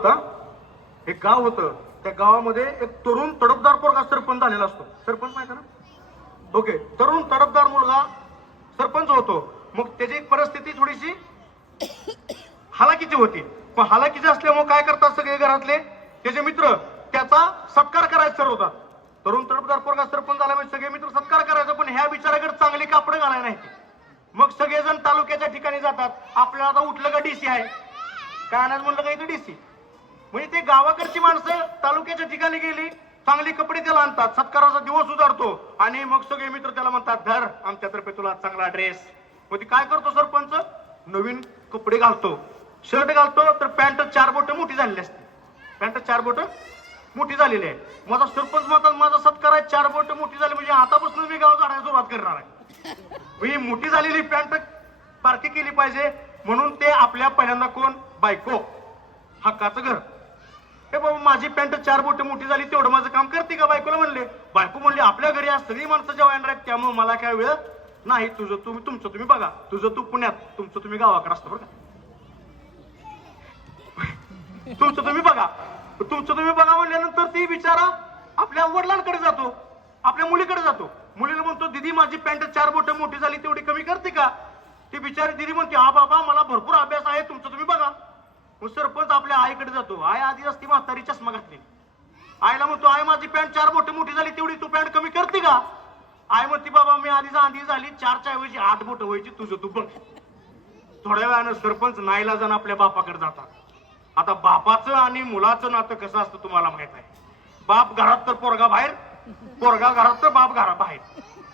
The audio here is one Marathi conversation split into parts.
होता. एक गाव होतं. त्या गावामध्ये एक तरुण तडफदार पोरगा सरपंच झालेला असतो. सरपंच माहिती ना? ओके. तरुण तडफदार मुलगा सरपंच होतो. मग त्याची एक परिस्थिती थोडीशी हालाकीची होती. पण हालाकीची असल्यामुळे काय करतात सगळे घरातले? त्याचे मित्र त्याचा सत्कार करायचा ठरवतात तरुण तडफदार पोरगा सरपंच झाला सगळे मित्र सत्कार करायचा पण ह्या बिचाराकडे चांगली कापडं घालायला नाही. मग सगळेजण तालुक्याच्या ठिकाणी जातात. आपल्याला आता उठलं का डीसी आहे? काय अनाज म्हणलं का इथं डीसी म्हणजे ते गावाकडची माणसं तालुक्याच्या ठिकाणी गेली चांगले कपडे त्याला आणतात सत्काराचा दिवस उजाडतो आणि मग सगळे मित्र त्याला म्हणतात धर आमच्यातर्फे तुला चांगला ड्रेस मग ती काय करतो सरपंच? नवीन कपडे घालतो. शर्ट घालतो तर पॅन्ट चार बोट मोठी झालेली असते. पॅन्ट चार बोट मोठी झालेली आहे. माझा सरपंच म्हणतात माझा सत्कार आहे चार बोट मोठी झाली म्हणजे आतापासून मी गाव झाडायला सुरुवात करणार आहे. मी मोठी झालेली पॅन्ट पार्टी केली पाहिजे म्हणून ते आपल्या पहिल्यांदा कोण? बायको. हक्काचं घर. हे बाबा माझी पॅन्ट चार बोट मोठी झाली तेवढं माझं काम करते का बायकोला म्हणले? बायको म्हणली आपल्या घरी आज सगळी माणसं जेव्हा येणार आहेत त्यामुळे मला काय वेळ नाही. तुझं तुम्ही तुमचं तुम्ही बघा. तुझं तू पुण्यात तुमचं तुम्ही गावाकडे असतं बरं का. तुमचं तुम्ही बघा. तुमचं तुम्ही बघा म्हणल्यानंतर ती बिचारा आपल्या वडिलांकडे जातो. आपल्या मुलीकडे जातो. मुलीला म्हणतो दिदी माझी पॅन्ट चार बोट मोठी झाली तेवढी कमी करते का? ती बिचारी दिदी म्हणते हा बाबा मला भरपूर अभ्यास आहे तुमचं तुम्ही बघा. मग सरपंच आपल्या आईकडे जातो. आई आधी असती म्हातारी चष्मा घातली आईला म्हणतो आई माझी पॅन्ट चार बोट मोठी झाली तेवढी तू पॅन्ट कमी करते का? आई म्हणते बाबा मी आधीच आधी झाली चारच्या ऐवजी आठ बोट व्हायची तुझं तू बघ. थोड्या वेळानं सरपंच नाईला जाण आपल्या बापाकडे जातात. आता बापाचं आणि मुलाचं नातं कसं असतं तुम्हाला माहीत आहे. बाप घरात तर पोरगा बाहेर पोरगा घरात तर बाप घरा बाहेर.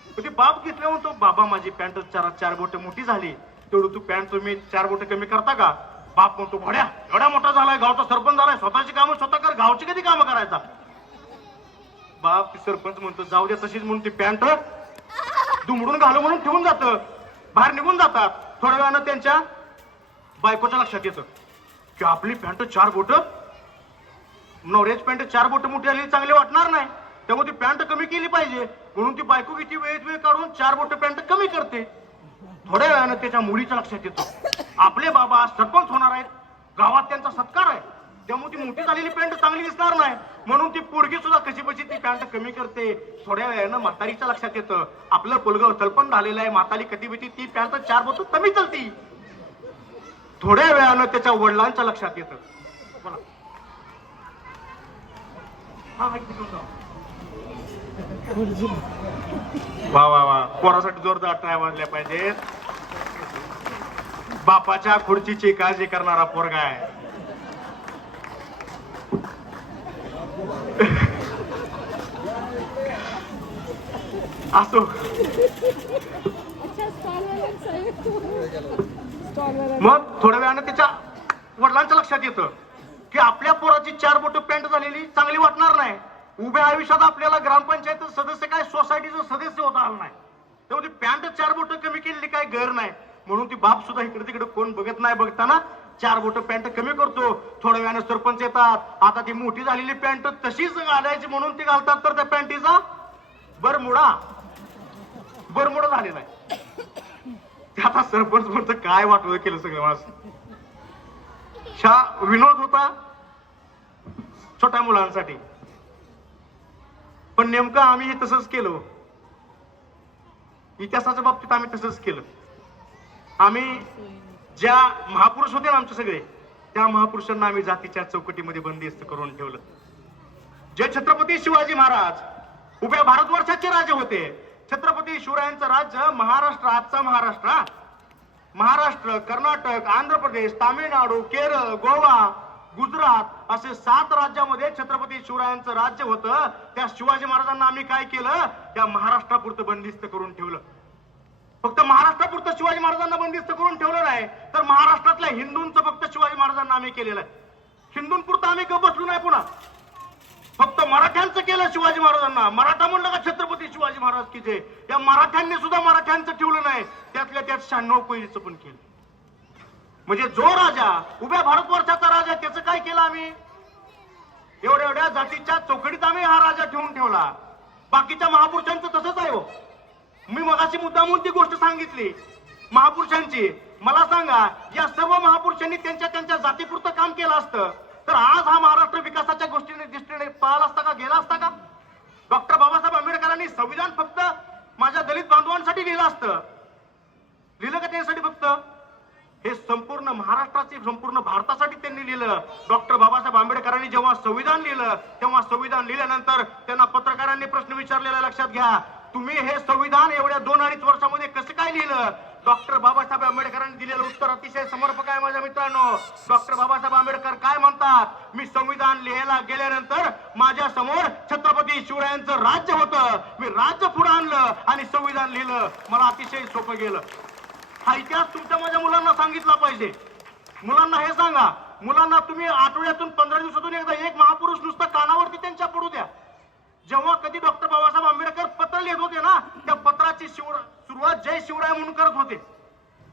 म्हणजे बाप घेतल्या म्हणतो बाबा माझी पॅन्ट चार चार बोट मोठी झाली तेवढं तू पॅन्ट तुम्ही चार बोट कमी करता का? बाप म्हणतो घोड्या एवढा मोठा झालाय गावचा सरपंच झालाय स्वतःची कामं स्वतः कर गावची कधी कामं करायचा? बाप सरपंच म्हणतो जाऊ द्या तशीच म्हणून ती पॅन्ट दुमडून घालू म्हणून ठेवून जात बाहेर निघून जातात. थोड्या वेळानं त्यांच्या बायकोच्या लक्षात येतं की आपली पॅन्ट चार बोट नवऱ्याची पॅन्ट चार बोट मोठी आली चांगली वाटणार नाही. त्यामुळे ती पॅन्ट कमी केली पाहिजे. म्हणून ती बायको किती वेळेत वेळ काढून चार बोट पॅन्ट कमी करते. थोड्या वेळानं त्याच्या मुलीच्या लक्षात येतो. आपले बाबा सरपंच होणार आहेत. गावात त्यांचा सत्कार आहे. त्यामुळे ती मोठी झालेली पॅन्ट चांगली दिसणार नाही. म्हणून ती पोरगी सुद्धा कशी बशी ती पॅन्ट कमी करते. थोड्या वेळानं म्हातारीच्या लक्षात येतं. आपलं पोलग तलपण झालेलं आहे. म्हातारी कधी बिती ती पॅन्ट चार बोट कमी चलती. थोड्या वेळानं त्याच्या वडिलांच्या लक्षात येतं. वा वा वा. पोरासाठी जोरदार वाजल्या पाहिजेत. बापाच्या खुर्चीची काळजी करणारा पोरगा आहे. असो. मग थोड्या वेळानं त्याच्या वडिलांच्या लक्षात येतं की आपल्या पोराची चार बोट पॅन्ट झालेली चांगली वाटणार नाही. उभ्या आयुष्यात आपल्याला ग्रामपंचायत सदस्य काय सोसायटीचं सदस्य होता आला नाही. त्यामुळे पॅन्ट चार बोट कमी केलेली काय गैर नाही. म्हणून ती बाप सुद्धा इकडे तिकडे कोण बघत नाही बघताना चार बोट पॅन्ट कमी करतो. थोड्या वेळाने सरपंच येतात. आता ती मोठी झालेली पॅन्ट तशीच घालायची म्हणून ती घालतात तर त्या पॅन्टीचा बरमुडा. बरमुडा झालेला आहे. ते आता सरपंच म्हणत काय वाटवं केलं सगळं माझं शा विनोद होता छोट्या मुलांसाठी. पण नेमकं आम्ही हे तसंच केलं. इतिहासाच्या बाबतीत आम्ही तसंच केलं. आम्ही ज्या महापुरुष होते ना आमचे सगळे त्या महापुरुषांना आम्ही जातीच्या चौकटीमध्ये बंदिस्त करून ठेवलं. जे छत्रपती शिवाजी महाराज उभ्या भारतवर्षाचे राजे होते छत्रपती शिवरायांचं राज्य महाराष्ट्र आजचा महाराष्ट्र महाराष्ट्र कर्नाटक आंध्र प्रदेश तामिळनाडू केरळ गोवा गुजरात असे सात राज्यामध्ये छत्रपती शिवरायांचं राज्य होतं. त्या शिवाजी महाराजांना आम्ही काय केलं? त्या महाराष्ट्रापुरतं बंदिस्त करून ठेवलं. फक्त महाराष्ट्रापुरतं शिवाजी महाराजांना बंदिस्त करून ठेवलं नाही तर महाराष्ट्रातल्या हिंदूंचं फक्त शिवाजी महाराजांना आम्ही केलेलं आहे. हिंदूंपुरतं आम्ही गप बसलो नाही पुन्हा. फक्त मराठ्यांचं केलं शिवाजी महाराजांना. मराठा म्हणलं का छत्रपती शिवाजी महाराज की जे. या मराठ्यांनी सुद्धा मराठ्यांचं ठेवलं नाही. त्यातल्या त्यात शहाण्णव कोयरीचं पण केलं. म्हणजे जो राजा उभ्या भारतवर्षाचा राजा त्याचं काय केलं आम्ही? एवढ्या एवढ्या जातीच्या चौकडीत आम्ही हा राजा ठेवून ठेवला. बाकीच्या महापुरुषांचं तसंच आहे हो. अशी मुद्दामून ती गोष्ट सांगितली. महापुरुषांची मला सांगा या सर्व महापुरुषांनी त्यांच्या त्यांच्या जातीपुरतं काम केलं असतं तर आज हा महाराष्ट्र विकासाच्या गोष्टीने दृष्टीने पळाला असता का गेला असता का? डॉक्टर बाबासाहेब आंबेडकरांनी संविधान फक्त माझ्या दलित बांधवांसाठी लिहिलं असतं. लिहिलं का त्यांच्यासाठी फक्त? हे संपूर्ण महाराष्ट्राचे संपूर्ण भारतासाठी त्यांनी लिहिलं. डॉक्टर बाबासाहेब आंबेडकरांनी जेव्हा संविधान लिहिलं तेव्हा संविधान लिहिल्यानंतर त्यांना पत्रकारांनी प्रश्न विचारलेला लक्षात घ्या. तुम्ही हे संविधान एवढ्या दोन अडीच वर्षामध्ये कसं काय लिहिलं? डॉक्टर बाबासाहेब आंबेडकरांनी दिलेलं उत्तर अतिशय समर्पक आहे माझ्या मित्रांनो. डॉक्टर बाबासाहेब आंबेडकर काय म्हणतात? मी संविधान लिहायला गेल्यानंतर माझ्यासमोर छत्रपती शिवरायांचं राज्य होतं. मी राज्य पुढे आणलं आणि संविधान लिहिलं. मला अतिशय सोपं गेलं. हा इतिहास तुमच्या माझ्या मुलांना सांगितला पाहिजे. मुलांना हे सांगा. मुलांना तुम्ही आठवड्यातून पंधरा दिवसातून एकदा एक महापुरुष नुसतं कानावरती त्यांच्या पडू द्या. जेव्हा कधी डॉक्टर बाबासाहेब आंबेडकर पत्र लिहित होते ना त्या पत्राची शिव सुरुवात जय शिवराय म्हणून करत होते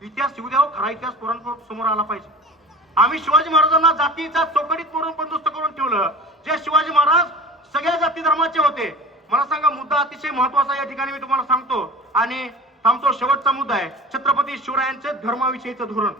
इतिहास शिव द्यावा हो, खरा इतिहास पोरांसमोर समोर आला पाहिजे. आम्ही शिवाजी महाराजांना जातीचा चौकटीत मोडून बंदोस्त करून ठेवलं. जे शिवाजी महाराज सगळ्या जाती धर्माचे होते. मला सांगा मुद्दा अतिशय महत्त्वाचा या ठिकाणी मी तुम्हाला सांगतो. आणि थांबतो. शेवटचा मुद्दा आहे. छत्रपती शिवरायांचे धर्माविषयीचं धोरण.